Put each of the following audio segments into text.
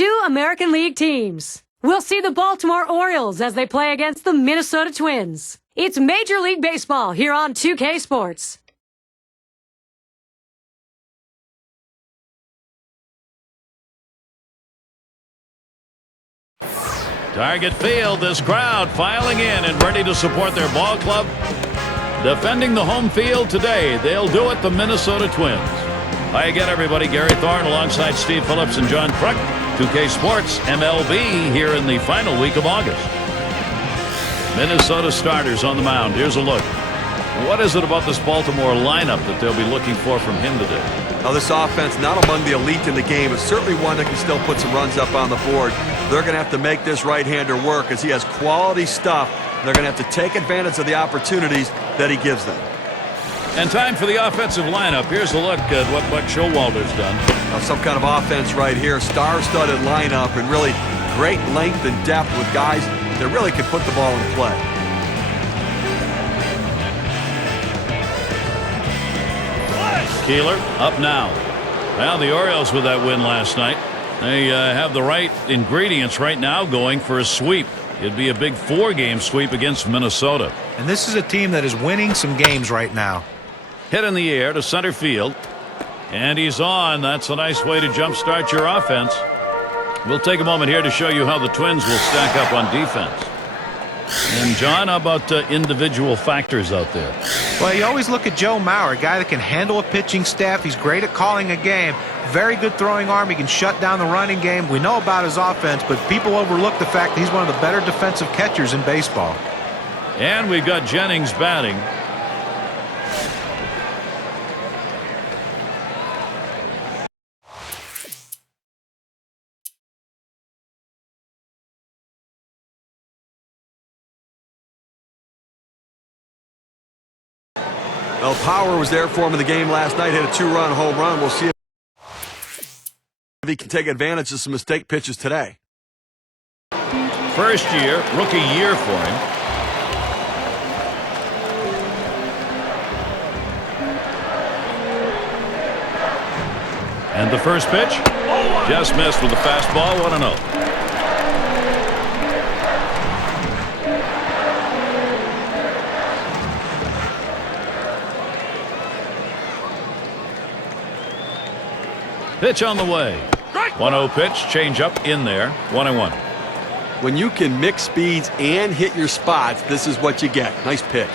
two American League teams. We'll see the Baltimore Orioles as they play against the Minnesota Twins. It's Major League Baseball here on 2K Sports. Target field, this crowd filing in and ready to support their ball club. Defending the home field today, they'll do it, the Minnesota Twins. Hi again, everybody. Gary Thorne alongside Steve Phillips and John Kruk. 2K Sports MLB here in the final week of August. Minnesota starters on the mound. Here's a look. What is it about this Baltimore lineup that they'll be looking for from him today? Now, this offense, not among the elite in the game, is certainly one that can still put some runs up on the board. They're going to have to make this right-hander work as he has quality stuff. They're going to have to take advantage of the opportunities that he gives them. And time for the offensive lineup. Here's a look at what Buck Showalter's done. Now, some kind of offense right here. Star-studded lineup and really great length and depth with guys that really can put the ball in play. Keeler up now. Well, the Orioles with that win last night. They have the right ingredients right now going for a sweep. It'd be a big 4-game sweep against Minnesota. And this is a team that is winning some games right now. Hit in the air to center field. And he's on. That's a nice way to jumpstart your offense. We'll take a moment here to show you how the Twins will stack up on defense. And, John, how about individual factors out there? Well, you always look at Joe Mauer, a guy that can handle a pitching staff. He's great at calling a game. Very good throwing arm. He can shut down the running game. We know about his offense, but people overlook the fact that he's one of the better defensive catchers in baseball. And we've got Jennings batting. Well, power was there for him in the game last night. Hit a 2-run home run. We'll see if he can take advantage of some mistake pitches today. First year, rookie year for him. And the first pitch just missed with the fastball. 1-0. Pitch on the way. 1-0 pitch, change up in there. 1-1. When you can mix speeds and hit your spots, this is what you get. Nice pitch.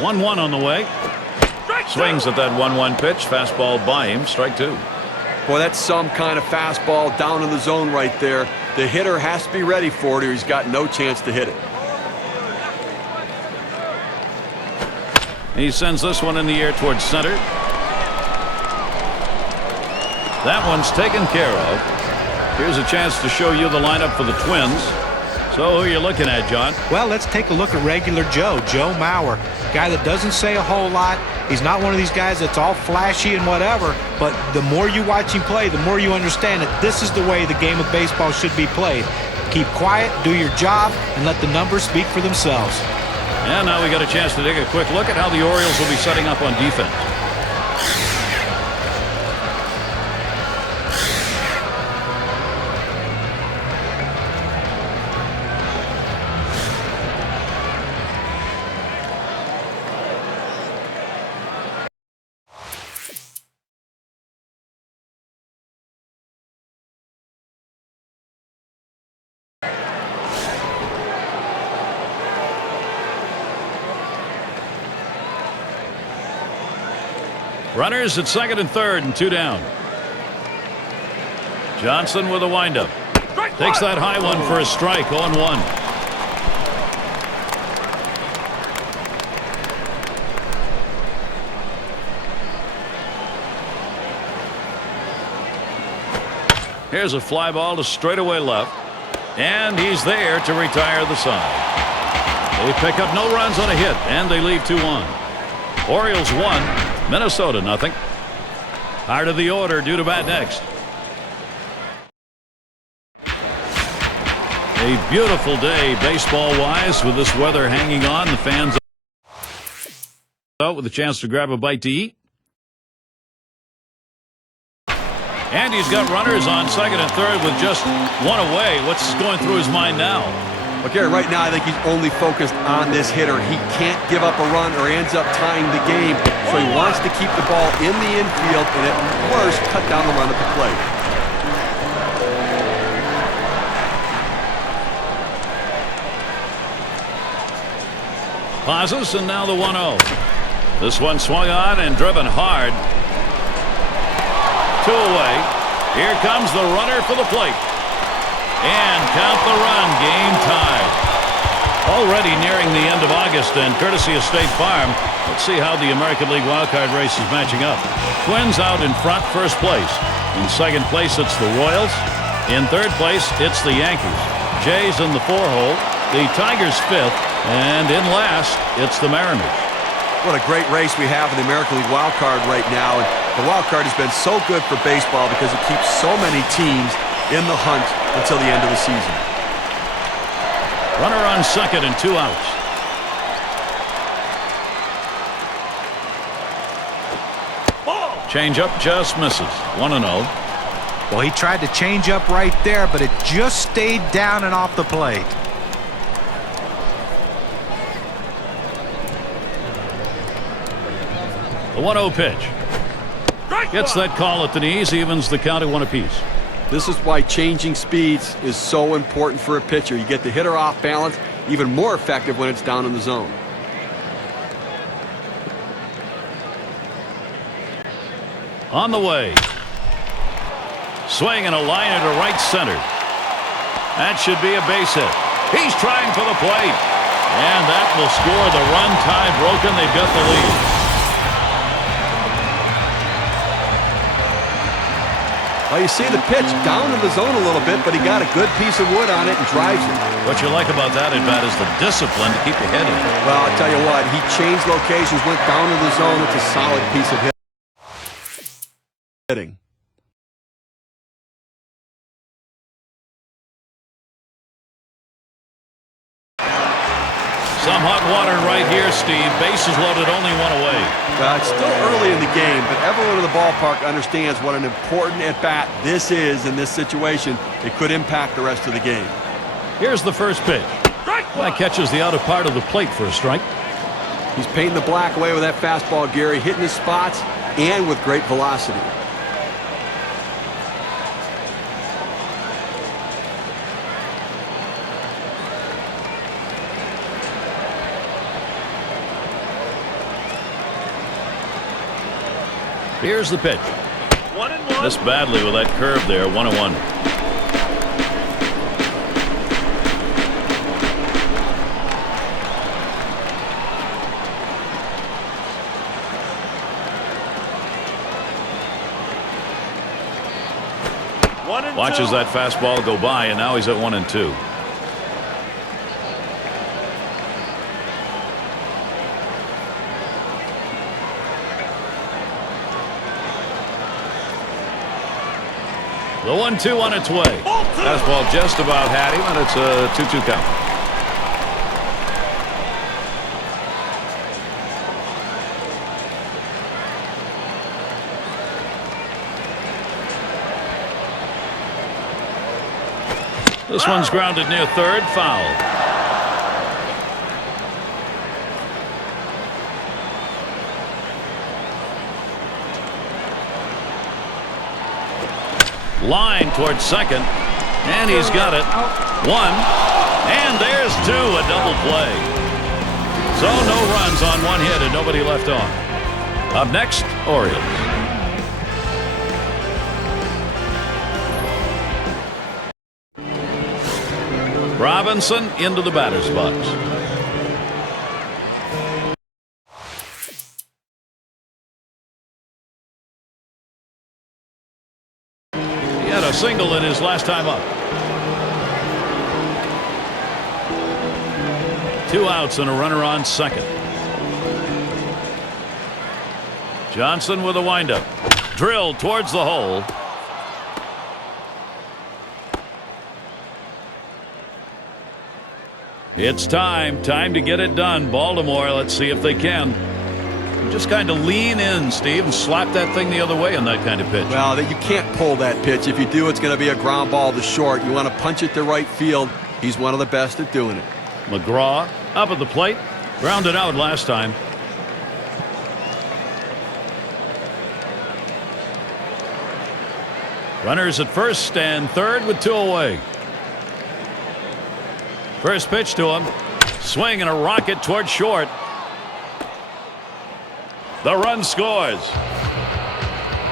One on the way. Swings at that 1-1 pitch. Fastball by him. Strike 2. Boy, that's some kind of fastball down in the zone right there. The hitter has to be ready for it or he's got no chance to hit it. He sends this one in the air towards center. That one's taken care of. Here's a chance to show you the lineup for the Twins. So who are you looking at, John? Well, let's take a look at regular Joe Mauer. Guy that doesn't say a whole lot. He's not one of these guys that's all flashy and whatever, but the more you watch him play, the more you understand that this is the way the game of baseball should be played. Keep quiet, do your job, and let the numbers speak for themselves. And now we got a chance to take a quick look at how the Orioles will be setting up on defense. Runners at second and third and 2 down. Johnson with a windup. Takes that high one for a strike. 0-1. Here's a fly ball to straightaway left. And he's there to retire the side. They pick up no runs on a hit, and they leave 2 on. Orioles 1. Minnesota nothing. Heart of the order due to bat next. A beautiful day baseball-wise with this weather hanging on. The fans out with a chance to grab a bite to eat. And he's got runners on second and third with just one away. What's going through his mind now? Well, Gary, right now I think he's only focused on this hitter. He can't give up a run or ends up tying the game. So he wants to keep the ball in the infield and at worst cut down the run at the plate. Pauses, and now the 1-0. This one swung on and driven hard. 2 away. Here comes the runner for the plate. And count the run. Game tied. Already nearing the end of August, and courtesy of State Farm, let's see how the American League wildcard race is matching up. Twins out in front, first place. In second place, it's the Royals. In third place, it's the Yankees. Jays in the 4-hole. The Tigers fifth. And in last, it's the Mariners. What a great race we have in the American League wild card right now. And the wild card has been so good for baseball because it keeps so many teams in the hunt until the end of the season. Runner on second and 2 outs. Change up just misses. 1-0. Well, he tried to change up right there, but it just stayed down and off the plate. The 1-0 pitch. Gets that call at the knees, evens the count at 1 apiece. This is why changing speeds is so important for a pitcher. You get the hitter off balance, even more effective when it's down in the zone. On the way. Swing and a liner to right center. That should be a base hit. He's trying for the plate. And that will score the run. Tie broken. They've got the lead. Well, you see the pitch down in the zone a little bit, but he got a good piece of wood on it and drives it. What you like about that at bat is the discipline to keep your head in. Well, I'll tell you what, he changed locations, went down in the zone. It's a solid piece of hitting. Some hot water right here, Steve. Bases loaded, only 1 away. Well, it's still early in the game, but everyone in the ballpark understands what an important at-bat this is in this situation. It could impact the rest of the game. Here's the first pitch. That catches the outer part of the plate for a strike. He's painting the black away with that fastball, Gary, hitting his spots and with great velocity. Here's the pitch. 1-1. Missed badly with that curve there. 1-1. Watches that fastball go by, and now he's at 1-2. The 1-2 on its way. Fastball just about had him, and it's a 2-2 count. This one's grounded near third, foul. Line towards second, and he's got it. 1, and there's 2, a double play. So no runs on 1 hit and nobody left on. Up next, Orioles. Robinson into the batter's box. He had a single in his last time up. 2 outs and a runner on second. Johnson with a windup. Drilled towards the hole. It's time to get it done. Baltimore, let's see if they can. Just kind of lean in, Steve, and slap that thing the other way on that kind of pitch. Well, you can't pull that pitch. If you do, it's going to be a ground ball to short. You want to punch it to right field. He's one of the best at doing it. McGraw up at the plate. Grounded out last time. Runners at first and third with 2 away. First pitch to him. Swing and a rocket toward short. The run scores.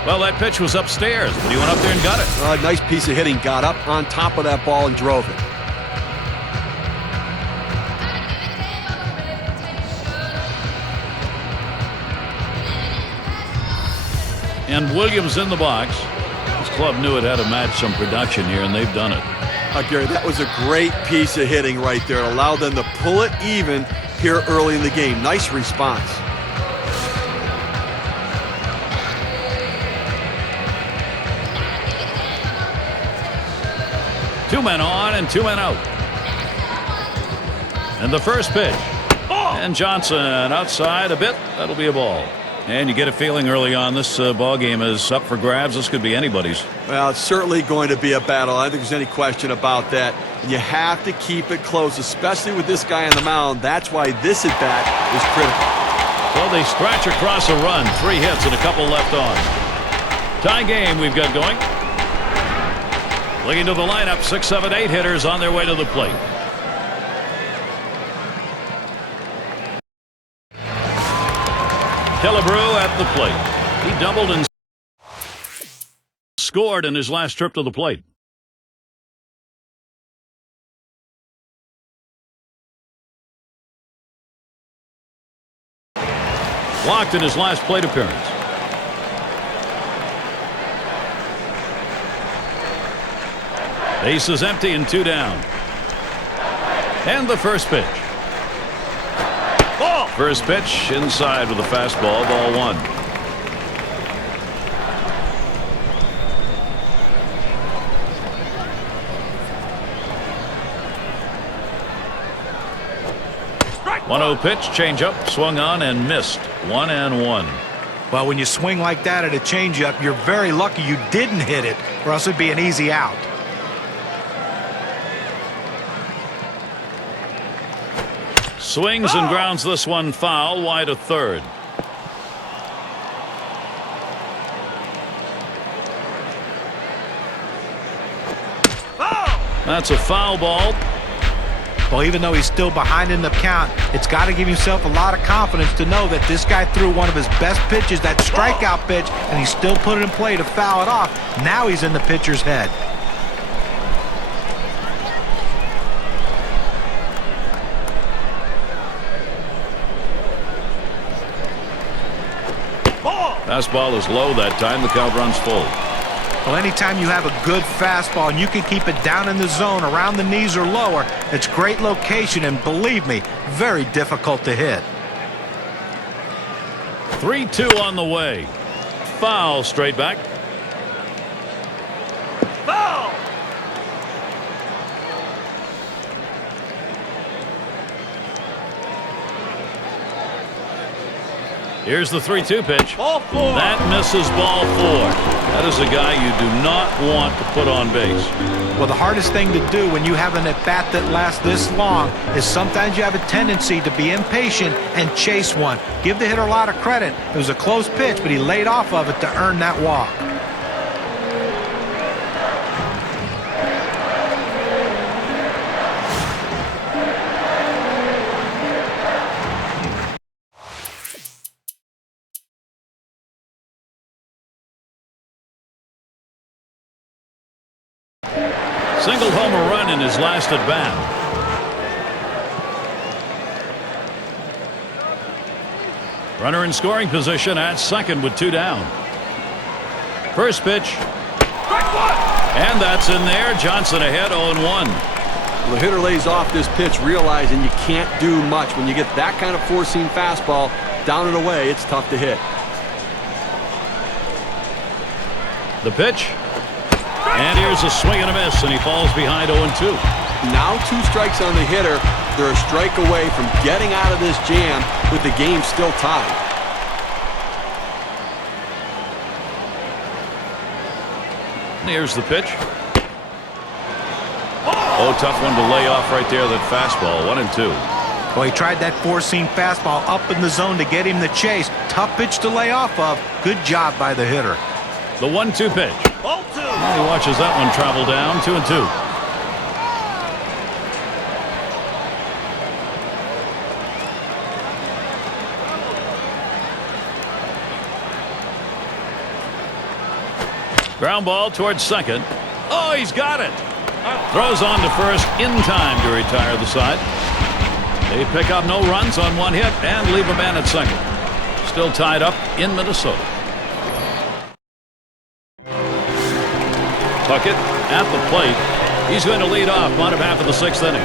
Well, that pitch was upstairs, but he went up there and got it. A nice piece of hitting. Got up on top of that ball and drove it. And Williams in the box. This club knew it had to match some production here, and they've done it. Gary, that was a great piece of hitting right there. It allowed them to pull it even here early in the game. Nice response. Two men on and 2 men out. And the first pitch. And Johnson outside a bit. That'll be a ball. And you get a feeling early on this ball game is up for grabs. This could be anybody's. Well, it's certainly going to be a battle. I don't think there's any question about that. You have to keep it close, especially with this guy on the mound. That's why this at-bat is critical. Well, they scratch across a run. 3 hits and a couple left on. Tie game we've got going. Looking to the lineup, 6, 7, 8 hitters on their way to the plate. Killebrew at the plate. He doubled and scored in his last trip to the plate. Walked in his last plate appearance. Base is empty and 2 down. And the first pitch. Ball. First pitch inside with a fastball, ball 1. Strike 1-0 pitch, changeup, swung on and missed. 1-1. Well, when you swing like that at a changeup, you're very lucky you didn't hit it, or else it'd be an easy out. Swings and grounds this one foul, wide of third. That's a foul ball. Well, even though he's still behind in the count, it's got to give himself a lot of confidence to know that this guy threw one of his best pitches, that strikeout pitch, and he still put it in play to foul it off. Now he's in the pitcher's head. Fastball is low that time. The count runs full. Well, anytime you have a good fastball and you can keep it down in the zone around the knees or lower, it's great location and, believe me, very difficult to hit. 3-2 on the way. Foul straight back. Foul. Here's the 3-2 pitch. Ball 4. That misses ball 4. That is a guy you do not want to put on base. Well, the hardest thing to do when you have an at-bat that lasts this long is sometimes you have a tendency to be impatient and chase one. Give the hitter a lot of credit. It was a close pitch, but he laid off of it to earn that walk. Single homer run in his last at bat. Runner in scoring position at second with 2 down. First pitch. And that's in there. Johnson ahead 0-1. Well, the hitter lays off this pitch, realizing you can't do much. When you get that kind of four-seam fastball down and away, it's tough to hit. The pitch. And here's a swing and a miss, and he falls behind 0-2. Now 2 strikes on the hitter. They're a strike away from getting out of this jam with the game still tied. Here's the pitch. Oh, tough one to lay off right there. That fastball, 1-2. Well, he tried that four-seam fastball up in the zone to get him the chase. Tough pitch to lay off of. Good job by the hitter. The 1-2 pitch. Ball 2. He watches that one travel down. 2-2. Ground ball towards second. Oh, he's got it. Throws on to first in time to retire the side. They pick up no runs on one hit and leave a man at second. Still tied up in Minnesota. Puckett at the plate. He's going to lead off bottom half of the 6th inning.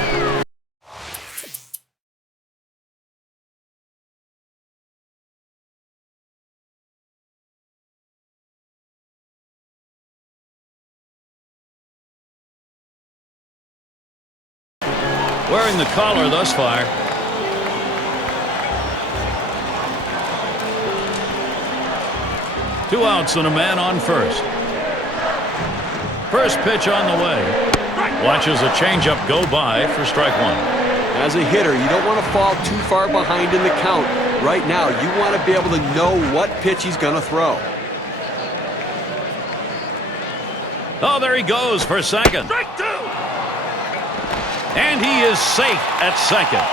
Wearing the collar thus far. Two outs and a man on first. First pitch on the way. Watches a changeup go by for strike one. As a hitter, you don't want to fall too far behind in the count. Right now, you want to be able to know what pitch he's going to throw. Oh, there he goes for second. Strike 2. And he is safe at second.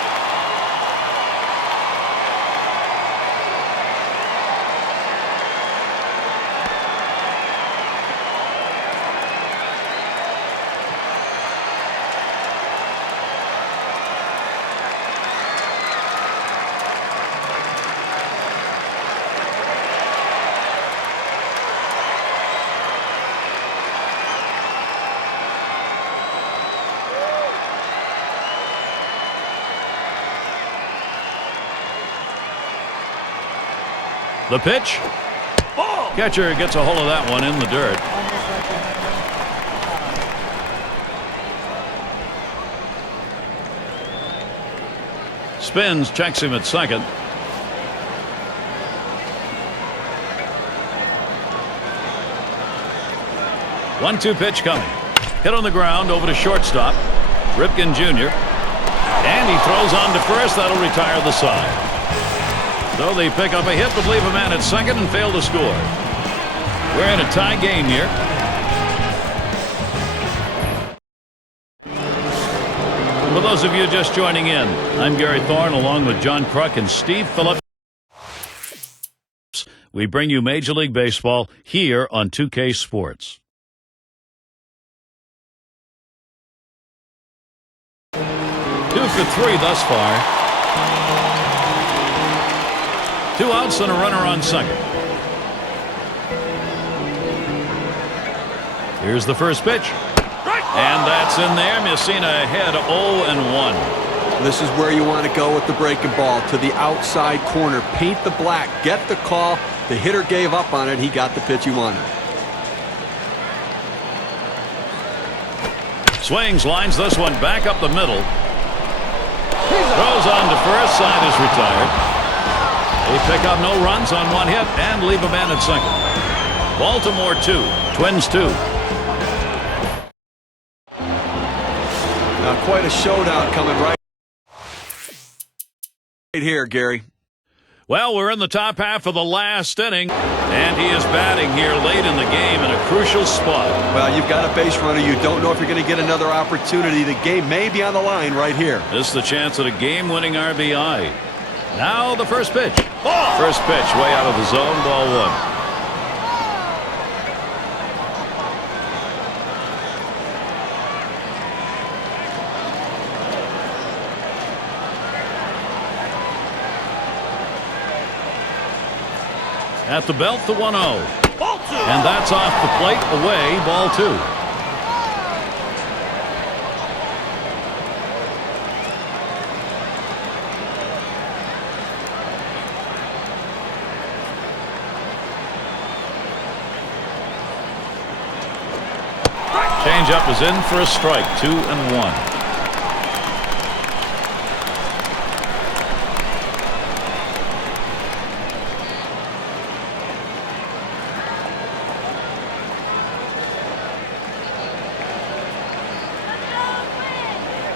The pitch. Ball. Catcher gets a hold of that one in the dirt. Spins, checks him at second. One-two pitch coming. Hit on the ground over to shortstop. Ripken Jr. And he throws on to first. That'll retire the side. So they pick up a hit but leave a man at second and fail to score. We're in a tie game here. And for those of you just joining in, I'm Gary Thorne along with John Kruk and Steve Phillips. We bring you Major League Baseball here on 2K Sports. 2 for 3 thus far. 2 outs and a runner on second. Here's the first pitch. And that's in there. Messina ahead 0-1. This is where you want to go with the breaking ball, to the outside corner. Paint the black. Get the call. The hitter gave up on it. He got the pitch he wanted. Swings, lines this one back up the middle. Throws on to first. Side is retired. They pick up no runs on one hit and leave a man at second. Baltimore 2, Twins 2. Now quite a showdown coming right here, Gary. Well, we're in the top half of the last inning, and he is batting here late in the game in a crucial spot. Well, you've got a base runner. You don't know if you're going to get another opportunity. The game may be on the line right here. This is the chance at a game-winning RBI. Now the first pitch. Ball. First pitch way out of the zone, ball 1. At the belt, the 1-0. And that's off the plate, away, ball 2. Changeup is in for a strike, 2-1.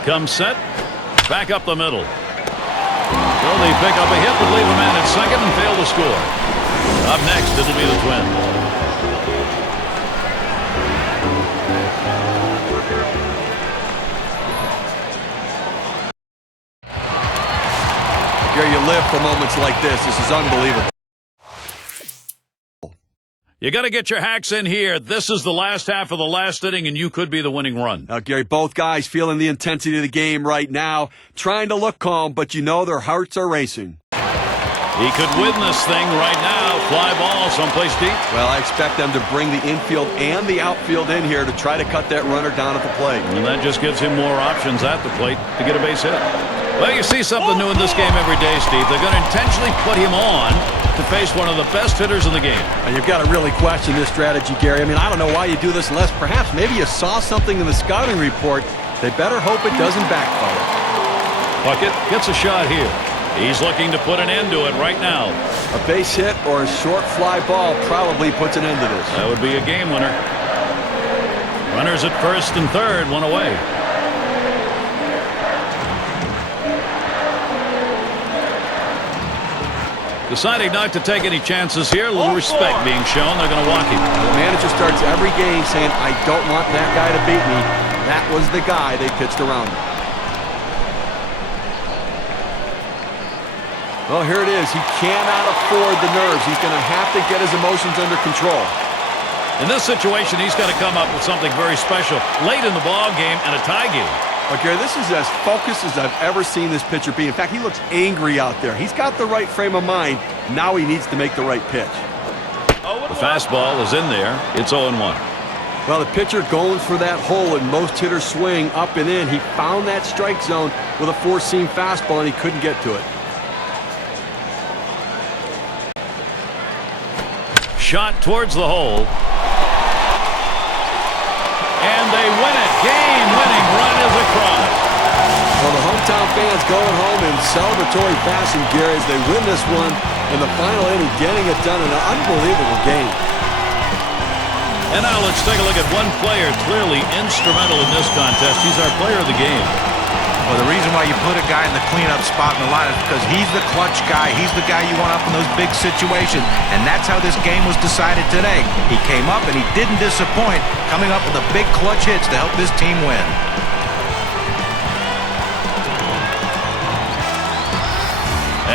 Comes set. Back up the middle. Will they pick up a hit but leave a man at second and fail to score? Up next, it'll be the Twins. Gary, you live for moments like this. This is unbelievable. You got to get your hacks in here. This is the last half of the last inning, and you could be the winning run. Now, Gary, both guys feeling the intensity of the game right now, trying to look calm, but you know their hearts are racing. He could win this thing right now. Fly ball someplace deep. Well, I expect them to bring the infield and the outfield in here to try to cut that runner down at the plate. And that just gives him more options at the plate to get a base hit. Well, you see something new in this game every day, Steve. They're going to intentionally put him on to face one of the best hitters in the game. And you've got to really question this strategy, Gary. I mean, I don't know why you do this unless perhaps maybe you saw something in the scouting report. They better hope it doesn't backfire. Puckett gets a shot here. He's looking to put an end to it right now. A base hit or a short fly ball probably puts an end to this. That would be a game winner. Runners at first and third, one away. Deciding not to take any chances here. A little respect being shown. They're going to walk him. The manager starts every game saying, I don't want that guy to beat me. That was the guy they pitched around him. Well, here it is. He cannot afford the nerves. He's going to have to get his emotions under control. In this situation, he's got to come up with something very special late in the ball game and a tie game. But Gary, this is as focused as I've ever seen this pitcher be. In fact, he looks angry out there. He's got the right frame of mind. Now he needs to make the right pitch. The fastball is in there. It's 0-1. Well, the pitcher going for that hole, and most hitters swing up and in. He found that strike zone with a four-seam fastball, and he couldn't get to it. Shot towards the hole. And they win it. Game-winning run is across. Well, the hometown fans going home in celebratory fashion, Gary, as they win this one in the final inning, getting it done in an unbelievable game. And now let's take a look at one player clearly instrumental in this contest. He's our player of the game. Well, the reason why you put a guy in the cleanup spot in the lineup is because he's the clutch guy. He's the guy you want up in those big situations. And that's how this game was decided today. He came up and he didn't disappoint, coming up with the big clutch hits to help this team win.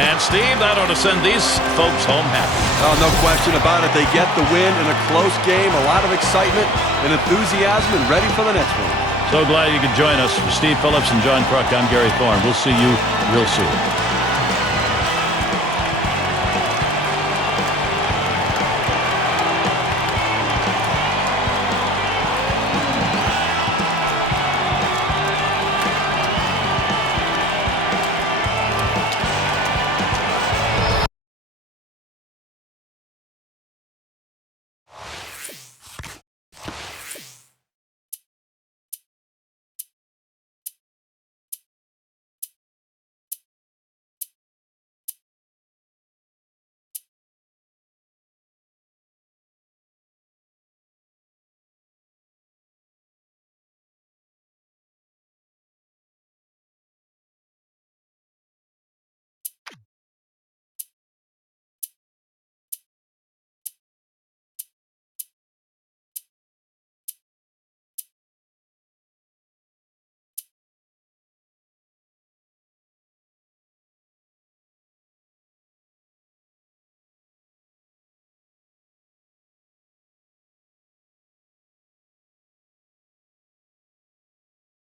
And Steve, that ought to send these folks home happy. Oh, no question about it. They get the win in a close game, a lot of excitement and enthusiasm, and ready for the next one. So glad you could join us. For Steve Phillips and John Kruk, I'm Gary Thorne. We'll see you real soon.